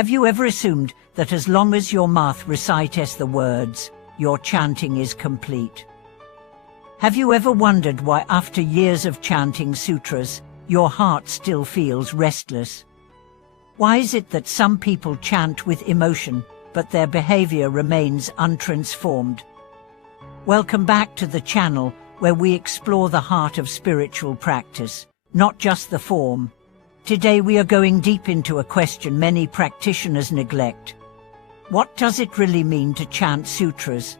Have you ever assumed that as long as your mouth recites the words, your chanting is complete? Have you ever wondered why after years of chanting sutras, your heart still feels restless? Why is it that some people chant with emotion, but their behavior remains untransformed? Welcome back to the channel where we explore the heart of spiritual practice, not just the form. Today we are going deep into a question many practitioners neglect. What does it really mean to chant sutras?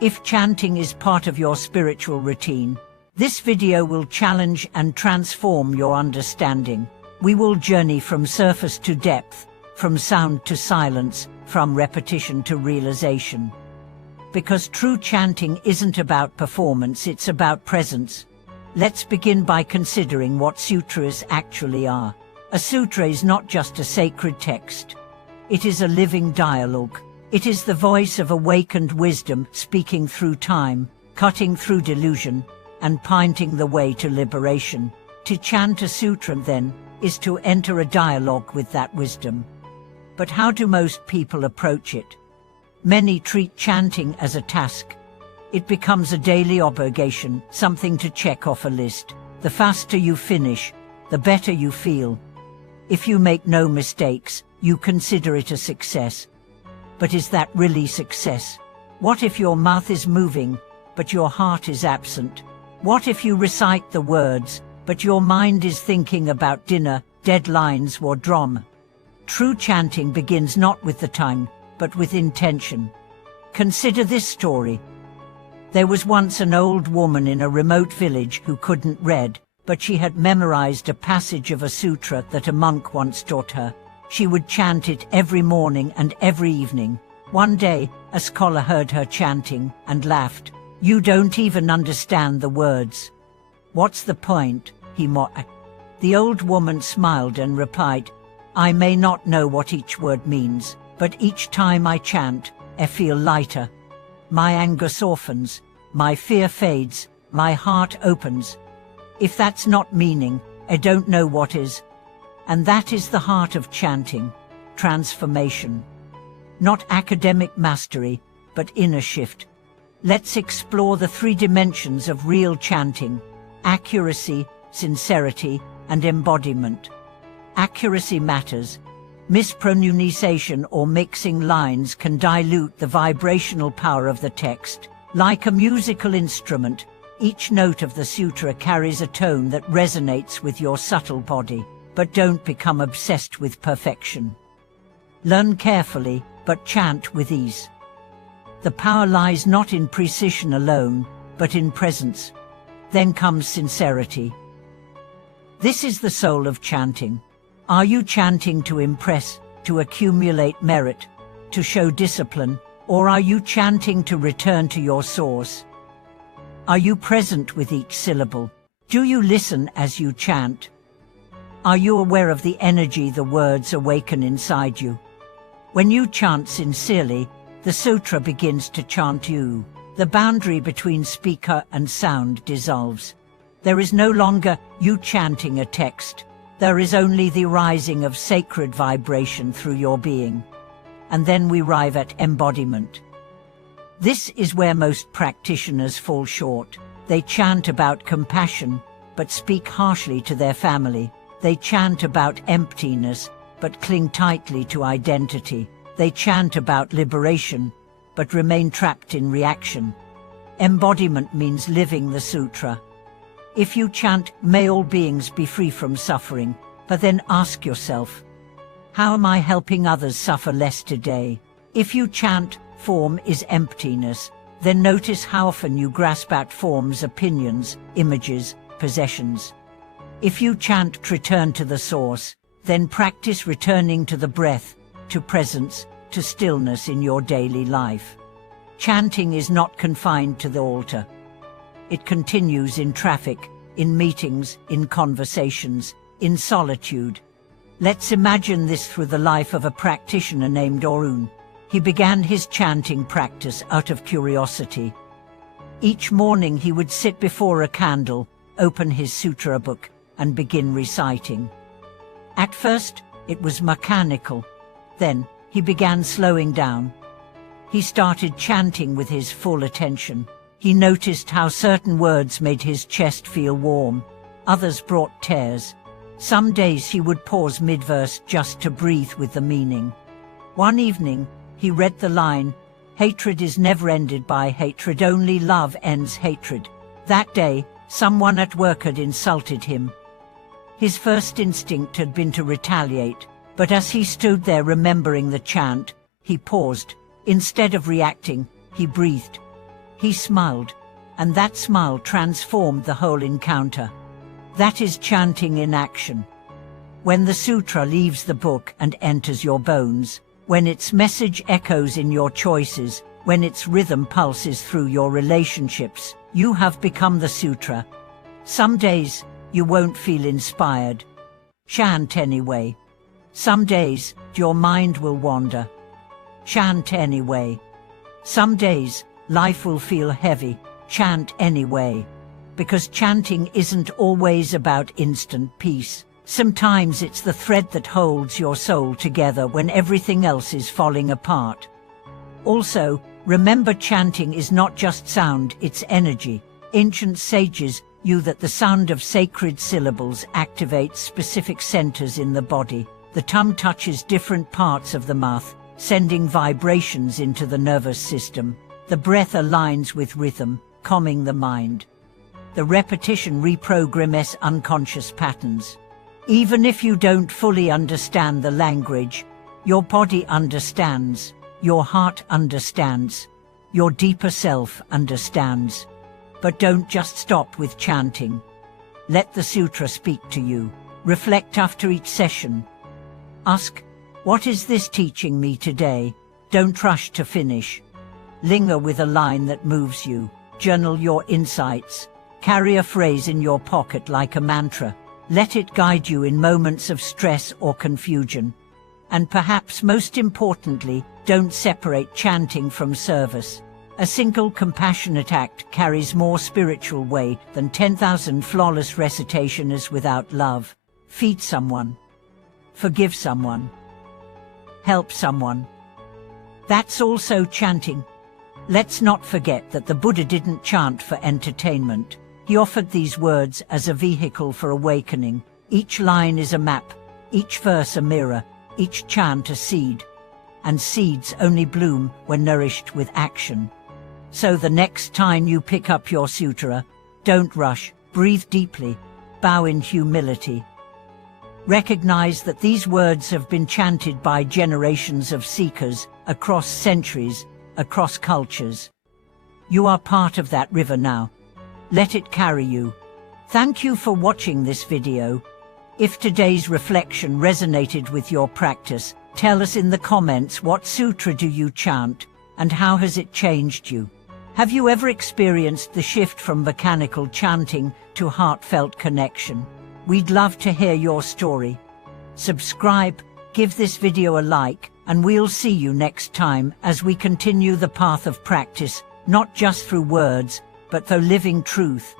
If chanting is part of your spiritual routine, this video will challenge and transform your understanding. We will journey from surface to depth, from sound to silence, from repetition to realization. Because true chanting isn't about performance, it's about presence. Let's begin by considering what sutras actually are. A sutra is not just a sacred text. It is a living dialogue. It is the voice of awakened wisdom speaking through time, cutting through delusion, and pointing the way to liberation. To chant a sutra, then, is to enter a dialogue with that wisdom. But how do most people approach it? Many treat chanting as a task. It becomes a daily obligation, something to check off a list. The faster you finish, the better you feel. If you make no mistakes, you consider it a success. But is that really success? What if your mouth is moving, but your heart is absent? What if you recite the words, but your mind is thinking about dinner, deadlines, or drama? True chanting begins not with the tongue, but with intention. Consider this story. There was once an old woman in a remote village who couldn't read, but she had memorized a passage of a sutra that a monk once taught her. She would chant it every morning and every evening. One day, a scholar heard her chanting and laughed. "You don't even understand the words." "What's the point?" he mocked. The old woman smiled and replied, "I may not know what each word means, but each time I chant, I feel lighter. My anger softens, my fear fades, my heart opens. If that's not meaning, I don't know what is." And that is the heart of chanting, transformation. Not academic mastery, but inner shift. Let's explore the three dimensions of real chanting: accuracy, sincerity, and embodiment. Accuracy matters. Mispronunciation or mixing lines can dilute the vibrational power of the text. Like a musical instrument, each note of the sutra carries a tone that resonates with your subtle body. But don't become obsessed with perfection. Learn carefully, but chant with ease. The power lies not in precision alone, but in presence. Then comes sincerity. This is the soul of chanting. Are you chanting to impress, to accumulate merit, to show discipline, or are you chanting to return to your source? Are you present with each syllable? Do you listen as you chant? Are you aware of the energy the words awaken inside you? When you chant sincerely, the sutra begins to chant you. The boundary between speaker and sound dissolves. There is no longer you chanting a text. There is only the rising of sacred vibration through your being. And then we arrive at embodiment. This is where most practitioners fall short. They chant about compassion, but speak harshly to their family. They chant about emptiness, but cling tightly to identity. They chant about liberation, but remain trapped in reaction. Embodiment means living the sutra. If you chant, "May all beings be free from suffering," but then ask yourself, how am I helping others suffer less today? If you chant, "Form is emptiness," then notice how often you grasp at forms, opinions, images, possessions. If you chant, "Return to the source," then practice returning to the breath, to presence, to stillness in your daily life. Chanting is not confined to the altar. It continues in traffic, in meetings, in conversations, in solitude. Let's imagine this through the life of a practitioner named Arun. He began his chanting practice out of curiosity. Each morning he would sit before a candle, open his sutra book, and begin reciting. At first, it was mechanical. Then, he began slowing down. He started chanting with his full attention. He noticed how certain words made his chest feel warm. Others brought tears. Some days he would pause mid-verse just to breathe with the meaning. One evening, he read the line, "Hatred is never ended by hatred, only love ends hatred." That day, someone at work had insulted him. His first instinct had been to retaliate, but as he stood there remembering the chant, he paused. Instead of reacting, he breathed. He smiled, and that smile transformed the whole encounter. That is chanting in action. When the sutra leaves the book and enters your bones, when its message echoes in your choices, when its rhythm pulses through your relationships, you have become the sutra. Some days, you won't feel inspired. Chant anyway. Some days, your mind will wander. Chant anyway. Some days, life will feel heavy. Chant anyway. Because chanting isn't always about instant peace. Sometimes it's the thread that holds your soul together when everything else is falling apart. Also, remember, chanting is not just sound, it's energy. Ancient sages knew that the sound of sacred syllables activates specific centers in the body. The tongue touches different parts of the mouth, sending vibrations into the nervous system. The breath aligns with rhythm, calming the mind. The repetition reprograms unconscious patterns. Even if you don't fully understand the language, your body understands, your heart understands, your deeper self understands. But don't just stop with chanting. Let the sutra speak to you. Reflect after each session. Ask, what is this teaching me today? Don't rush to finish. Linger with a line that moves you. Journal your insights. Carry a phrase in your pocket like a mantra. Let it guide you in moments of stress or confusion. And perhaps most importantly, don't separate chanting from service. A single compassionate act carries more spiritual weight than 10,000 flawless recitations without love. Feed someone. Forgive someone. Help someone. That's also chanting. Let's not forget that the Buddha didn't chant for entertainment. He offered these words as a vehicle for awakening. Each line is a map, each verse a mirror, each chant a seed. And seeds only bloom when nourished with action. So the next time you pick up your sutra, don't rush, breathe deeply, bow in humility. Recognize that these words have been chanted by generations of seekers, across centuries, across cultures. You are part of that river now. Let it carry you. Thank you for watching this video. If today's reflection resonated with your practice, tell us in the comments what sutra do you chant, and how has it changed you? Have you ever experienced the shift from mechanical chanting to heartfelt connection? We'd love to hear your story. Subscribe, give this video a like, and we'll see you next time as we continue the path of practice, not just through words, but through living truth.